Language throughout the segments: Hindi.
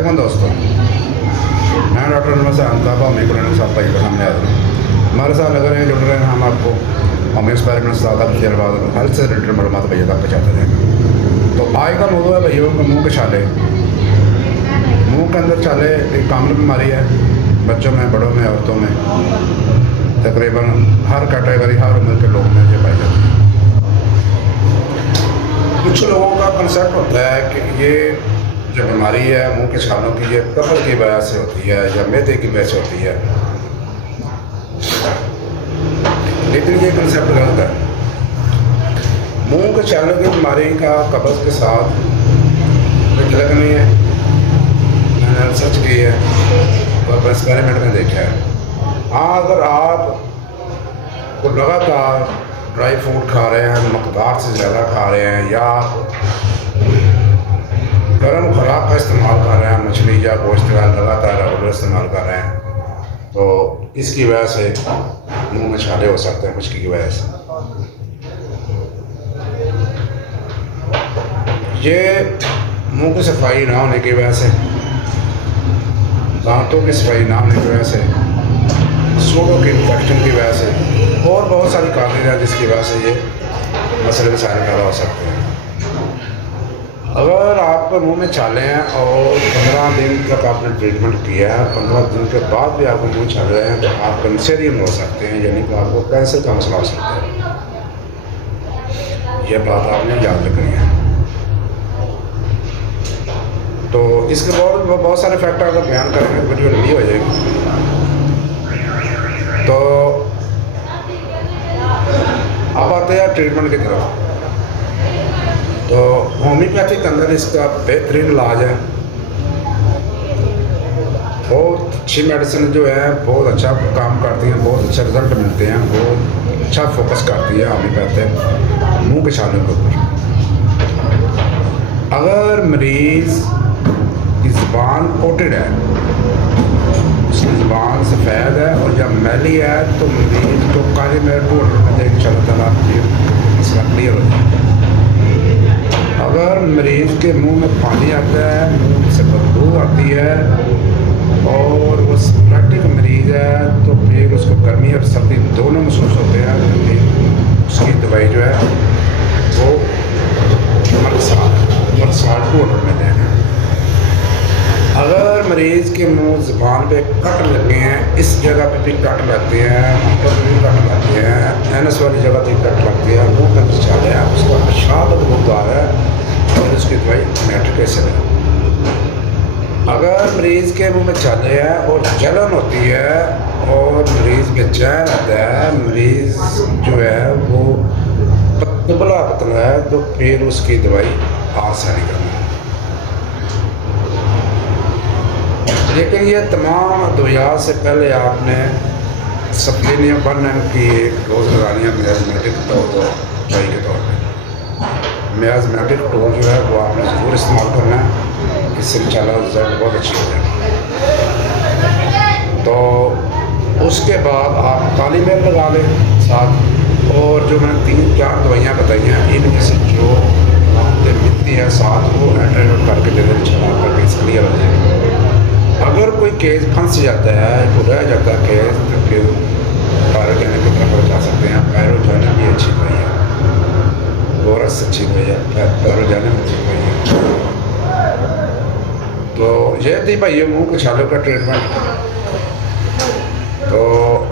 वालेकुम दोस्तों, मैं डॉक्टर नमस्कार होमी क्लिनिक साहब भाई के सामने हाजिर हूँ। हमारे साथ लग रहे हैं, जुड़ रहे हैं हम आपको होमी एक्सपेरिमेंट ज़्यादा तजर्बात हेल्थ से रिलेटेड मालूमात भैया तक पहुँचाते रहेंगे। तो आज का मौजूद है भैया के मुँह के छाले। मुँह के अंदर छाले एक कॉमन बीमारी है, बच्चों में, बड़ों में, औरतों में, तकरीबन हर कैटेगरी हर उम्र के लोगों में ये पाई जाती है। कुछ लोगों का कंसेप्ट होता है कि ये जो बीमारी है मुंह के छालों की, ये कब्र की वजह से होती है या मैदे की वजह से होती है, लेकिन ये कंसेप्ट गलत है। मुंह के छालों की बीमारी का कब्ज के साथ लग नहीं है। मैंने रिसर्च की है और एक्सपेरिमेंट में देखा है। हाँ, अगर आप को लगातार ड्राई फ्रूट खा रहे हैं, मकदार से ज़्यादा खा रहे हैं, या गर्म खुराक का इस्तेमाल कर रहे हैं, मछली या गोश्त का लगातार रेगुलर इस्तेमाल कर रहे हैं, तो इसकी वजह से मुंह में छाले हो सकते हैं, खुश्की की वजह से। ये मुंह की सफाई ना होने की वजह से, दांतों की सफाई ना होने की वजह से, सूढ़ों के इन्फेक्शन की वजह से और बहुत सारी कारण हैं जिसकी वजह से ये मसले मसाइल पैदा हो सकते हैं। अगर आपके मुंह में छाले हैं और 15 दिन तक आपने ट्रीटमेंट किया है, 15 दिन के बाद भी आपको मुंह छाले हैं, तो आप कैंसरियन हो सकते हैं, यानी कि आपको कैंसर का मसला हो सकता है। यह बात आपने याद रखनी है। तो इसके बहुत सारे फैक्टर अगर बयान करेंगे तो वीडियो लंबी हो जाएगी। तो अब आते हैं ट्रीटमेंट की तरफ। तो होम्योपैथिक के अंदर इसका बेहतरीन इलाज है। बहुत अच्छी मेडिसिन जो है, बहुत अच्छा काम करती हैं, बहुत अच्छे रिजल्ट मिलते हैं, बहुत अच्छा फोकस करती है होम्योपैथिक मुंह के छालों के ऊपर। अगर मरीज़ की ज़ुबान कोटेड है, उसकी ज़ुबान सफ़ेद है और जब मैली है, तो मरीज़ को काली मेरे ढूंढ में इंशाअल्लाह ताला मसला क्लियर हो जाए। अगर मरीज़ के मुंह में पानी आता है, मुंह से बदबू आती है और वो स्प्लेटिक मरीज़ है, तो फिर उसको गर्मी और सर्दी दोनों महसूस होते हैं, तो फिर उसकी दवाई जो है वो मरसाल को ऑर्डर में देना। अगर मरीज़ के मुंह ज़ुबान पे कट लगे हैं, इस जगह पे भी कट लगते हैं, ऊपर भी कट लगते हैं, एनस वाली जगह पे कट लगती है, मुँह पे छाले हैं, उसका पेशाब बदबूदार है, और उसकी दवाई मेट्रिक एसिड है। अगर मरीज़ के मुंह में छाले हैं और जलन होती है और मरीज़ बेचैन रहता है, मरीज़ जो है वो दुबला पतला है, तो फिर उसकी दवाई आसानी करना है। लेकिन ये तमाम दवाइयात से पहले आपने सप्लीनियम 1 की एक डोज लगानी है मियाज़मेटिक दवाई के तौर पर। मियाज़मेटिक डोज जो है वो आपने ज़रूर इस्तेमाल करना है, इससे इंशाअल्लाह रिजल्ट बहुत अच्छी हो जाएगी। तो उसके बाद आप काली मिर्च लगा लें साथ, और जो मैंने 3-4 दवाइयाँ बताई हैं, इनमें से जो मिलती है साथ वो एंटीबायोटिक करके दे दें, इंशाअल्लाह आपका केस क्लियर हो जाएगा। अगर कोई केस फंस जाता है, तो रह जाता है केस, तो फिर पैरोजेनिक की तरफ जा सकते हैं। पैरोजेनिक भी अच्छी दवाई है, बोरस अच्छी दवाई है, पैरोजेनिक अच्छी दवाई है। तो ये थी भाई मुंह के छालों का ट्रीटमेंट। तो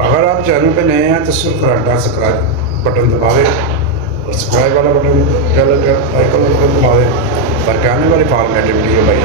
अगर आप चैनल पे नए हैं तो सिर्फ सब्सक्राइब बटन दबा दें, और सब्सक्राइब वाला बटन आइकन दबा दें, ताकि आने वाली फॉर्मेटिव वीडियो भाई